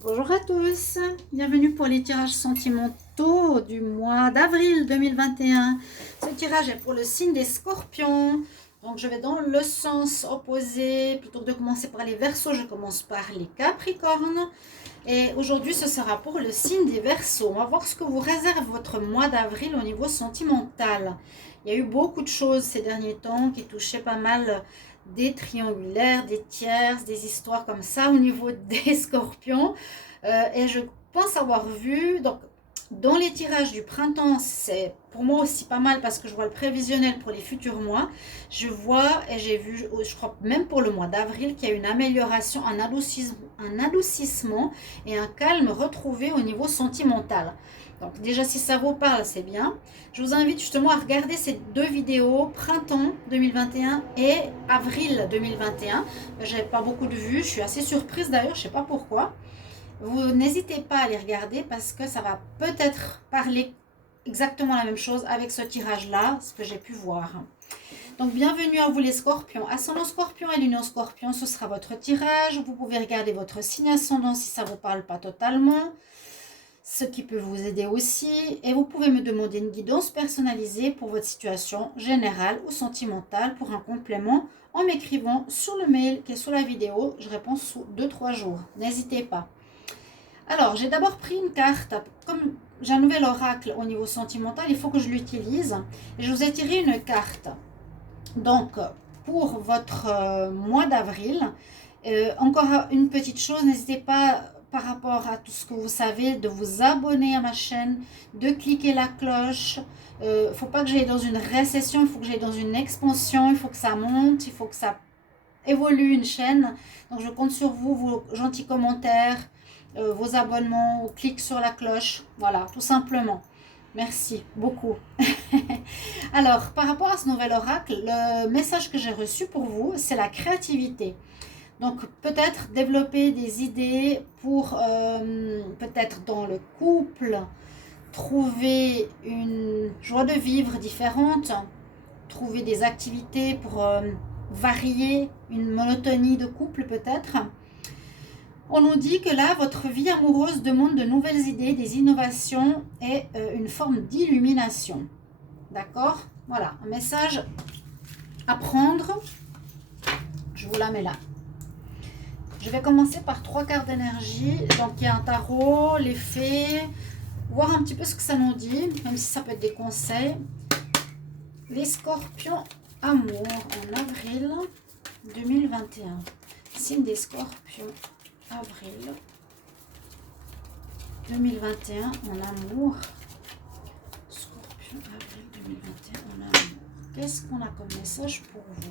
Bonjour à tous, bienvenue pour les tirages sentimentaux du mois d'avril 2021. Ce tirage est pour le signe des Scorpions. Donc je vais dans le sens opposé. Plutôt que de commencer par les Verseaux, je commence par les Capricornes. Et aujourd'hui, ce sera pour le signe des Verseaux. On va voir ce que vous réserve votre mois d'avril au niveau sentimental. Il y a eu beaucoup de choses ces derniers temps qui touchaient pas mal des triangulaires, des tierces, des histoires comme ça au niveau des Scorpions. Et je pense avoir vu, donc dans les tirages du printemps, c'est pour moi aussi pas mal parce que je vois le prévisionnel pour les futurs mois. Je vois et j'ai vu, je crois même pour le mois d'avril, qu'il y a une amélioration, un adoucissement et un calme retrouvé au niveau sentimental. Donc déjà si ça vous parle, c'est bien. Je vous invite justement à regarder ces deux vidéos, printemps 2021 et avril 2021. J'ai pas beaucoup de vues, je suis assez surprise d'ailleurs, je sais pas pourquoi. Vous n'hésitez pas à les regarder parce que ça va peut-être parler exactement la même chose avec ce tirage-là, ce que j'ai pu voir. Donc bienvenue à vous les scorpions. Ascendant scorpion et l'union scorpion, ce sera votre tirage. Vous pouvez regarder votre signe ascendant si ça ne vous parle pas totalement, ce qui peut vous aider aussi. Et vous pouvez me demander une guidance personnalisée pour votre situation générale ou sentimentale pour un complément en m'écrivant sur le mail qui est sous la vidéo. Je réponds sous 2-3 jours. N'hésitez pas. Alors, j'ai d'abord pris une carte. Comme j'ai un nouvel oracle au niveau sentimental, il faut que je l'utilise. Et je vous ai tiré une carte. Donc, pour votre mois d'avril, encore une petite chose, n'hésitez pas par rapport à tout ce que vous savez, de vous abonner à ma chaîne, de cliquer la cloche. Il ne faut pas que j'aille dans une récession, il faut que j'aille dans une expansion, il faut que ça monte, il faut que ça évolue une chaîne. Donc, je compte sur vous, vos gentils commentaires, vos abonnements, clique sur la cloche. Voilà, tout simplement. Merci beaucoup. Alors, par rapport à ce nouvel oracle, le message que j'ai reçu pour vous, c'est la créativité. Donc, peut-être développer des idées pour, peut-être dans le couple, trouver une joie de vivre différente, trouver des activités pour varier une monotonie de couple peut-être. On nous dit que là, votre vie amoureuse demande de nouvelles idées, des innovations et une forme d'illumination. D'accord? Voilà, un message à prendre. Je vous la mets là. Je vais commencer par 3 cartes d'énergie. Donc, il y a un tarot, les fées, voir un petit peu ce que ça nous dit, même si ça peut être des conseils. Les scorpions, amour, en avril 2021. Signe des scorpions, avril 2021 en amour. Scorpion, avril 2021 en amour. Qu'est-ce qu'on a comme message pour vous?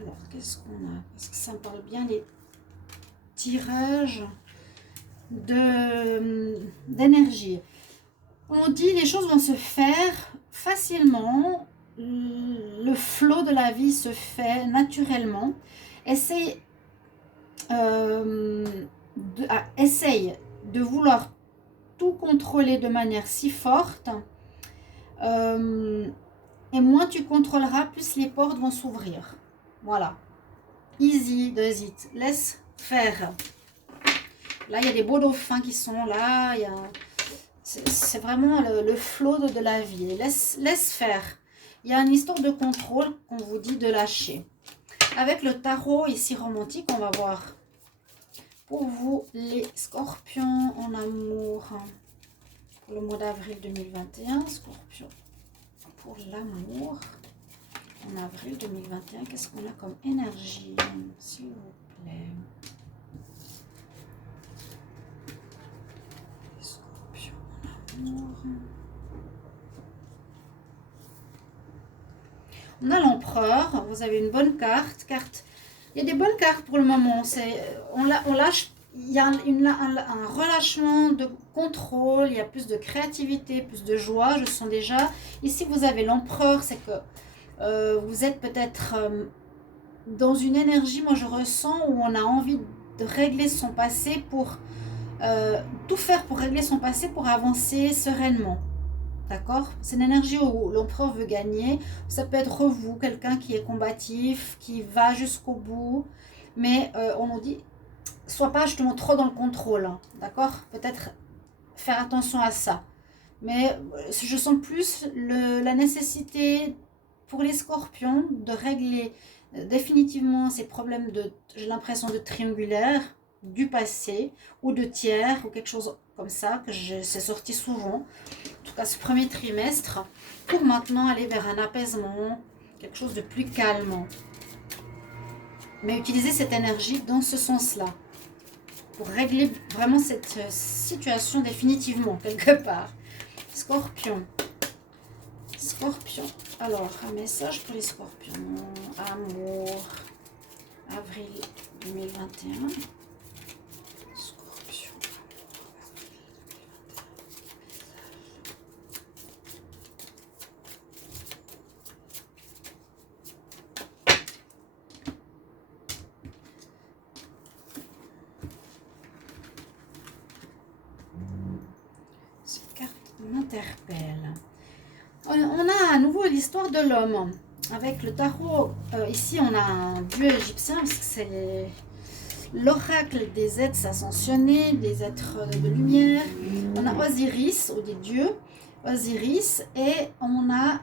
Alors, qu'est-ce qu'on a? Est-ce que ça me parle bien les tirages d'énergie? On dit les choses vont se faire facilement. Le flot de la vie se fait naturellement. Essaye de vouloir tout contrôler de manière si forte. Et moins tu contrôleras, plus les portes vont s'ouvrir. Voilà. Easy does it. Laisse faire. Là, il y a des beaux dauphins qui sont là. C'est vraiment le flot de la vie. Laisse faire. Il y a une histoire de contrôle qu'on vous dit de lâcher. Avec le tarot ici romantique, on va voir pour vous les scorpions en amour. Pour le mois d'avril 2021, scorpion pour l'amour. En avril 2021, qu'est-ce qu'on a comme énergie, s'il vous plaît? Scorpion en amour. On a l'empereur, vous avez une bonne carte. Il y a des bonnes cartes pour le moment. On lâche, il y a un relâchement de contrôle, il y a plus de créativité, plus de joie. Je sens déjà. Ici, vous avez l'empereur, c'est que vous êtes peut-être dans une énergie, moi je ressens, où on a envie de régler son passé pour tout faire pour régler son passé, pour avancer sereinement. D'accord? C'est une énergie où l'empereur veut gagner. Ça peut être vous, quelqu'un qui est combatif, qui va jusqu'au bout. Mais on nous dit, sois pas justement trop dans le contrôle, hein, d'accord? Peut-être faire attention à ça. Mais je sens plus la nécessité pour les scorpions de régler définitivement ces problèmes de, j'ai l'impression, de triangulaire du passé ou de tiers ou quelque chose comme ça, que c'est sorti souvent, en tout cas ce premier trimestre, pour maintenant aller vers un apaisement, quelque chose de plus calme. Mais utiliser cette énergie dans ce sens-là, pour régler vraiment cette situation définitivement, quelque part. Scorpion. Scorpion. Alors, un message pour les scorpions. Amour. Avril 2021. Scorpion. Cette carte m'interpelle. On a à nouveau l'histoire de l'homme. Avec le tarot, ici on a un dieu égyptien, parce que c'est l'oracle des êtres ascensionnés, des êtres de lumière. On a Osiris, ou des dieux, Osiris, et on a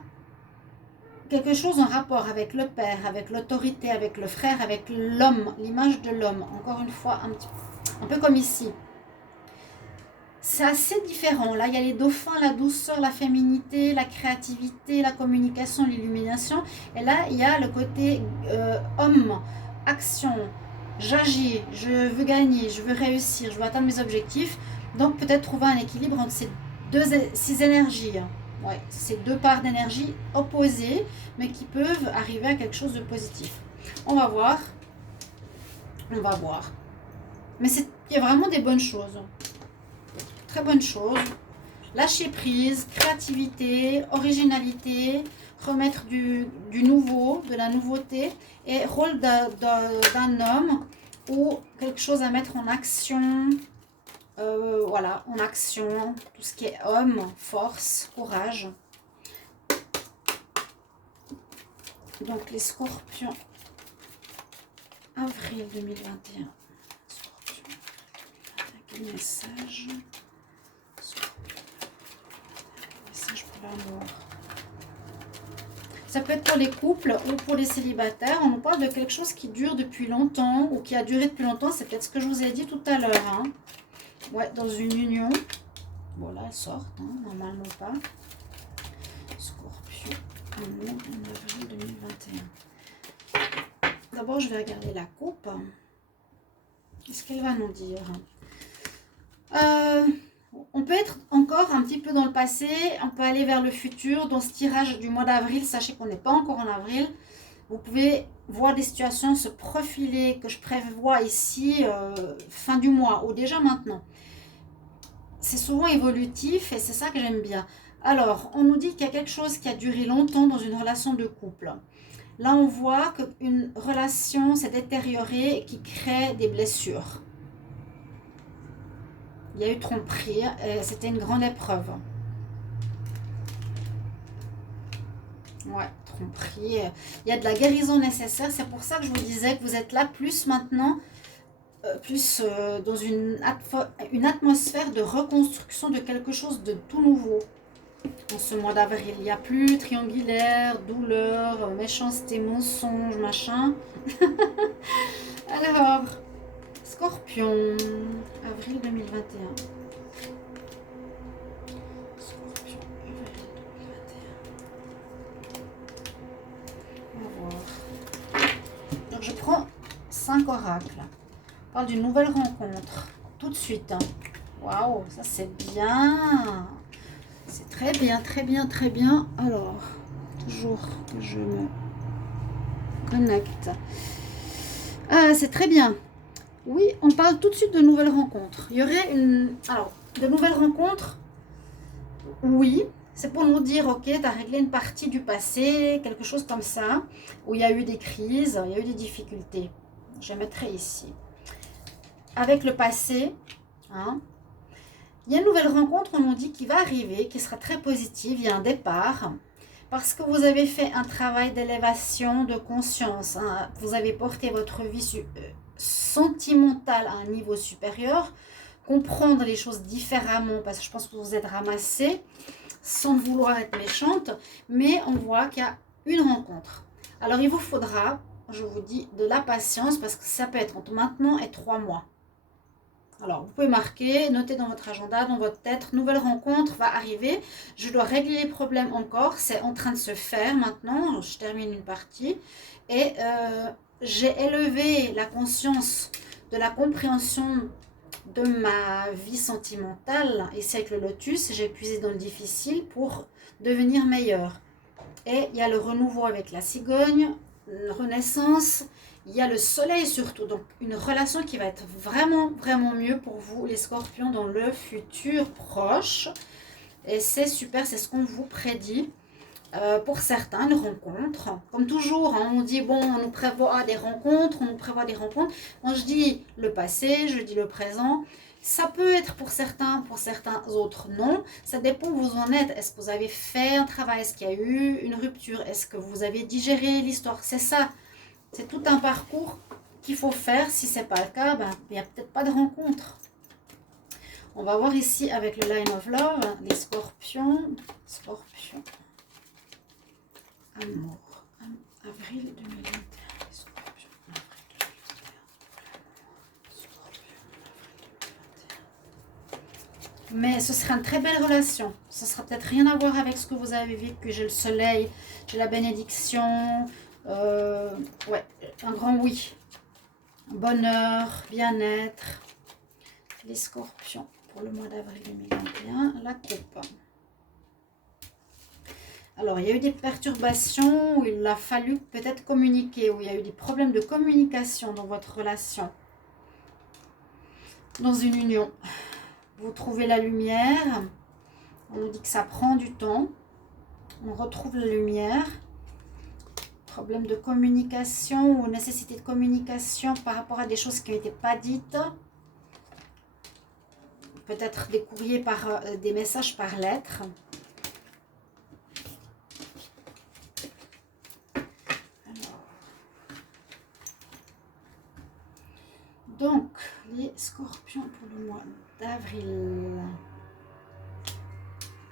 quelque chose en rapport avec le père, avec l'autorité, avec le frère, avec l'homme, l'image de l'homme. Encore une fois, un peu comme ici. C'est assez différent. Là, il y a les dauphins, la douceur, la féminité, la créativité, la communication, l'illumination. Et là, il y a le côté homme, action. J'agis, je veux gagner, je veux réussir, je veux atteindre mes objectifs. Donc, peut-être trouver un équilibre entre ces énergies. Ouais, ces deux parts d'énergie opposées, mais qui peuvent arriver à quelque chose de positif. On va voir. On va voir. Mais il y a vraiment des bonnes choses. Très bonne chose. Lâcher prise, créativité, originalité, remettre du nouveau, de la nouveauté, et rôle d'un homme ou quelque chose à mettre en action. Voilà, en action, tout ce qui est homme, force, courage. Donc les scorpions, avril 2021. Scorpion, quel message? Ça peut être pour les couples ou pour les célibataires. On nous parle de quelque chose qui dure depuis longtemps ou qui a duré depuis longtemps. C'est peut-être ce que je vous ai dit tout à l'heure. Hein. Ouais, dans une union. Bon, là, elles sortent. Hein, normalement pas. Scorpion, amour en avril 2021. D'abord, je vais regarder la coupe. Qu'est-ce qu'elle va nous dire? On peut être encore un petit peu dans le passé, on peut aller vers le futur. Dans ce tirage du mois d'avril, sachez qu'on n'est pas encore en avril. Vous pouvez voir des situations se profiler que je prévois ici fin du mois ou déjà maintenant. C'est souvent évolutif et c'est ça que j'aime bien. Alors, on nous dit qu'il y a quelque chose qui a duré longtemps dans une relation de couple. Là, on voit qu'une relation s'est détériorée et qui crée des blessures. Il y a eu tromperie, c'était une grande épreuve. Ouais, tromperie. Il y a de la guérison nécessaire. C'est pour ça que je vous disais que vous êtes là plus maintenant, dans une atmosphère de reconstruction de quelque chose de tout nouveau. En ce mois d'avril, il n'y a plus triangulaire, douleur, méchanceté, mensonge, machin. Alors... Scorpion, avril 2021. Scorpion, avril 2021. On va voir. Donc je prends 5 oracles. On parle d'une nouvelle rencontre. Tout de suite. Waouh, ça c'est bien. C'est très bien, très bien, très bien. Alors, toujours que je me connecte. C'est très bien. Oui, on parle tout de suite de nouvelles rencontres. Il y aurait de nouvelles rencontres, oui, c'est pour nous dire, ok, tu as réglé une partie du passé, quelque chose comme ça, où il y a eu des crises, il y a eu des difficultés. Je mettrai ici. Avec le passé, hein, il y a une nouvelle rencontre, on nous dit, qui va arriver, qui sera très positive, il y a un départ, parce que vous avez fait un travail d'élévation de conscience, hein, vous avez porté votre vie sentimental à un niveau supérieur, comprendre les choses différemment, parce que je pense que vous êtes ramassés, sans vouloir être méchante, mais on voit qu'il y a une rencontre. Alors il vous faudra, je vous dis, de la patience, parce que ça peut être entre maintenant et 3 mois. Alors, vous pouvez marquer, noter dans votre agenda, dans votre tête, nouvelle rencontre va arriver. Je dois régler les problèmes encore. C'est en train de se faire maintenant. Je termine une partie. Et j'ai élevé la conscience de la compréhension de ma vie sentimentale. Ici avec le lotus, j'ai puisé dans le difficile pour devenir meilleure. Et il y a le renouveau avec la cigogne, une renaissance. Il y a le soleil surtout, donc une relation qui va être vraiment, vraiment mieux pour vous, les scorpions, dans le futur proche. Et c'est super, c'est ce qu'on vous prédit. Pour certains, une rencontre. Comme toujours, hein, on dit, bon, on nous prévoit des rencontres, on nous prévoit des rencontres. Quand je dis le passé, je dis le présent. Ça peut être pour certains autres, non. Ça dépend où vous en êtes. Est-ce que vous avez fait un travail? Est-ce qu'il y a eu une rupture? Est-ce que vous avez digéré l'histoire? C'est ça. C'est tout un parcours qu'il faut faire. Si ce n'est pas le cas, ben, il n'y a peut-être pas de rencontre. On va voir ici avec le Line of Love, les scorpions. Scorpions. Amour. Avril 2021. Les scorpions. Avril 2021. Scorpions. Avril 2021. Mais ce sera une très belle relation. Ce sera peut-être rien à voir avec ce que vous avez vécu. J'ai le soleil, j'ai la bénédiction. Ouais, un grand oui. Bonheur, bien-être. Les scorpions pour le mois d'avril 2021. La coupe. Alors, il y a eu des perturbations où il a fallu peut-être communiquer, où il y a eu des problèmes de communication dans votre relation. Dans une union. Vous trouvez la lumière. On nous dit que ça prend du temps. On retrouve la lumière. Problème de communication ou nécessité de communication par rapport à des choses qui n'étaient pas dites. Peut-être des courriers par des messages par lettre. Donc, les scorpions pour le mois d'avril.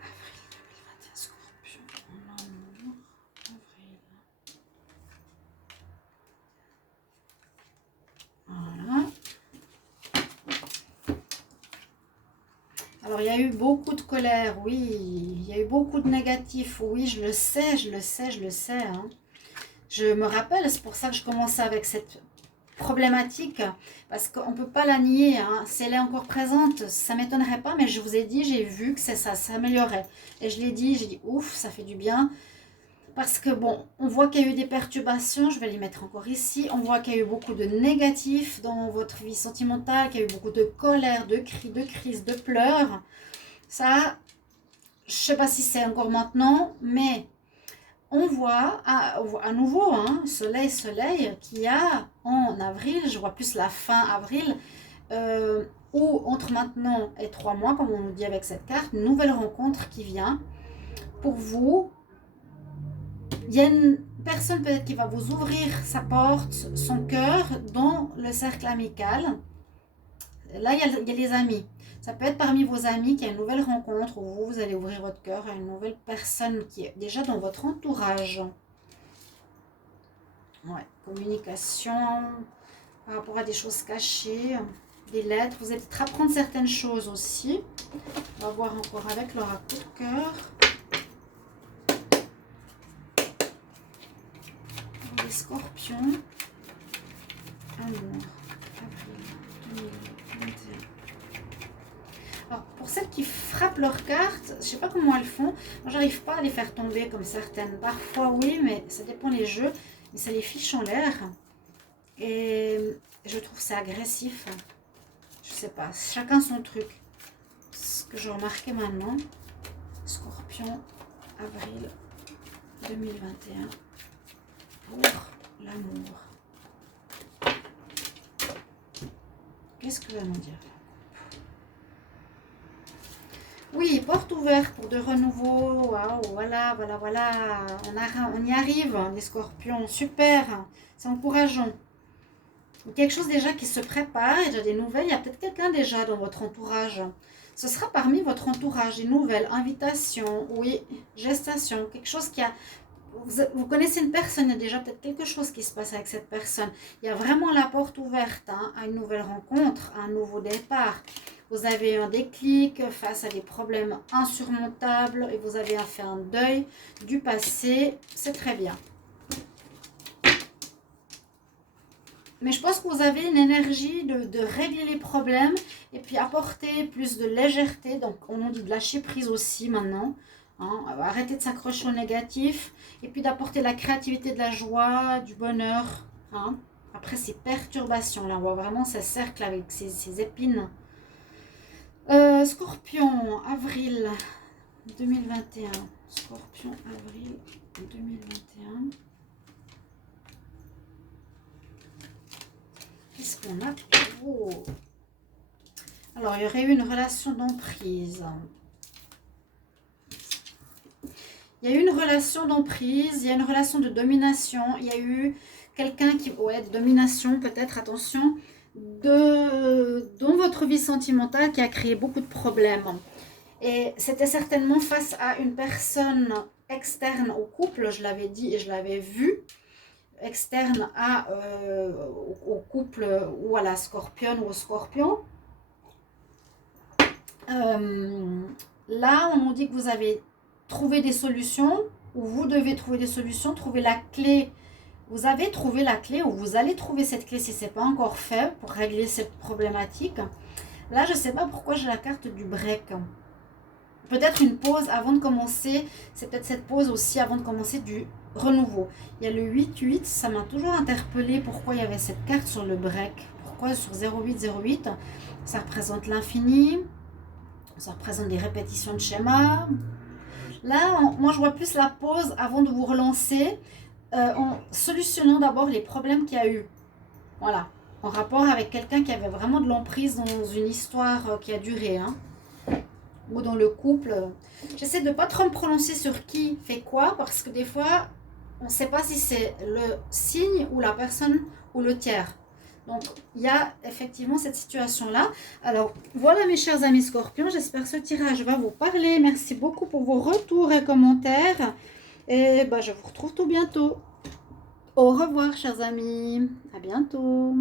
Avril 2021, scorpion en amour. Avril. Voilà. Alors, il y a eu beaucoup de colère, oui. Il y a eu beaucoup de négatifs, oui, je le sais, je le sais, je le sais. Hein. Je me rappelle, c'est pour ça que je commençais avec cette problématique, parce qu'on ne peut pas la nier. Hein. Si elle est encore présente, ça ne m'étonnerait pas, mais je vous ai dit, j'ai vu que ça s'améliorait. Et je l'ai dit, j'ai dit, ouf, ça fait du bien. Parce que bon, on voit qu'il y a eu des perturbations, je vais les mettre encore ici. On voit qu'il y a eu beaucoup de négatifs dans votre vie sentimentale, qu'il y a eu beaucoup de colère, de cris, de crises, de pleurs. Ça, je ne sais pas si c'est encore maintenant, mais on voit à nouveau, hein, soleil, qu'il y a en avril, je vois plus la fin avril, ou entre maintenant et 3 mois, comme on nous dit avec cette carte, une nouvelle rencontre qui vient pour vous. Il y a une personne peut-être qui va vous ouvrir sa porte, son cœur, dans le cercle amical. Là, il y a les amis. Ça peut être parmi vos amis qu'il y a une nouvelle rencontre où vous allez ouvrir votre cœur à une nouvelle personne qui est déjà dans votre entourage. Ouais, communication par rapport à des choses cachées, des lettres. Vous allez peut-être apprendre certaines choses aussi. On va voir encore avec l'oracle de cœur. Les scorpions. Amour. Avril 2021. Alors, pour celles qui frappent leurs cartes, je ne sais pas comment elles font. Moi, j'arrive pas à les faire tomber comme certaines. Parfois, oui, mais ça dépend les jeux. Mais ça les fiche en l'air. Et je trouve ça agressif. Je sais pas. Chacun son truc. Ce que je remarquais maintenant. Scorpion, avril 2021. Pour l'amour. Qu'est-ce que va nous dire? Oui, porte ouverte pour de renouveau. Wow, voilà. On y arrive, les scorpions. Super, c'est encourageant. quelque chose déjà qui se prépare, il y a déjà des nouvelles, il y a peut-être quelqu'un déjà dans votre entourage. Ce sera parmi votre entourage, des nouvelles, invitations, oui, gestation, quelque chose qui a... Vous connaissez une personne, il y a déjà peut-être quelque chose qui se passe avec cette personne. Il y a vraiment la porte ouverte hein, à une nouvelle rencontre, à un nouveau départ. Vous avez un déclic face à des problèmes insurmontables et vous avez fait un deuil du passé. C'est très bien. Mais je pense que vous avez une énergie de régler les problèmes et puis apporter plus de légèreté. Donc, on nous dit de lâcher prise aussi maintenant. Hein, arrêter de s'accrocher au négatif. Et puis d'apporter la créativité, de la joie, du bonheur. Hein. Après ces perturbations, là, on voit vraiment ces cercles avec ces épines. Scorpion, avril 2021. Scorpion, avril 2021. Qu'est-ce qu'on a? Oh. Alors, il y aurait eu une relation d'emprise. Il y a eu une relation d'emprise, il y a une relation de domination. Il y a eu quelqu'un qui... Ouais, de domination peut-être, attention. Dans votre vie sentimentale qui a créé beaucoup de problèmes. Et c'était certainement face à une personne externe au couple, je l'avais dit et je l'avais vu. Externe au couple ou à la scorpionne ou au scorpion. Là, on nous dit que vous avez trouvé des solutions, ou vous devez trouver des solutions, trouver la clé. Vous avez trouvé la clé, ou vous allez trouver cette clé si ce n'est pas encore fait pour régler cette problématique. Là, je ne sais pas pourquoi j'ai la carte du break. Peut-être une pause avant de commencer. C'est peut-être cette pause aussi avant de commencer du renouveau. Il y a le 8-8, ça m'a toujours interpellé pourquoi il y avait cette carte sur le break. Pourquoi sur 08-08, ça représente l'infini, ça représente des répétitions de schémas. Là, moi je vois plus la pause avant de vous relancer en solutionnant d'abord les problèmes qu'il y a eu. Voilà, en rapport avec quelqu'un qui avait vraiment de l'emprise dans une histoire qui a duré. Hein. Ou dans le couple. J'essaie de ne pas trop me prononcer sur qui fait quoi, parce que des fois, on ne sait pas si c'est le signe ou la personne ou le tiers. Donc, il y a effectivement cette situation-là. Alors, voilà mes chers amis scorpions, j'espère que ce tirage va vous parler. Merci beaucoup pour vos retours et commentaires. Et je vous retrouve tout bientôt. Au revoir, chers amis. À bientôt.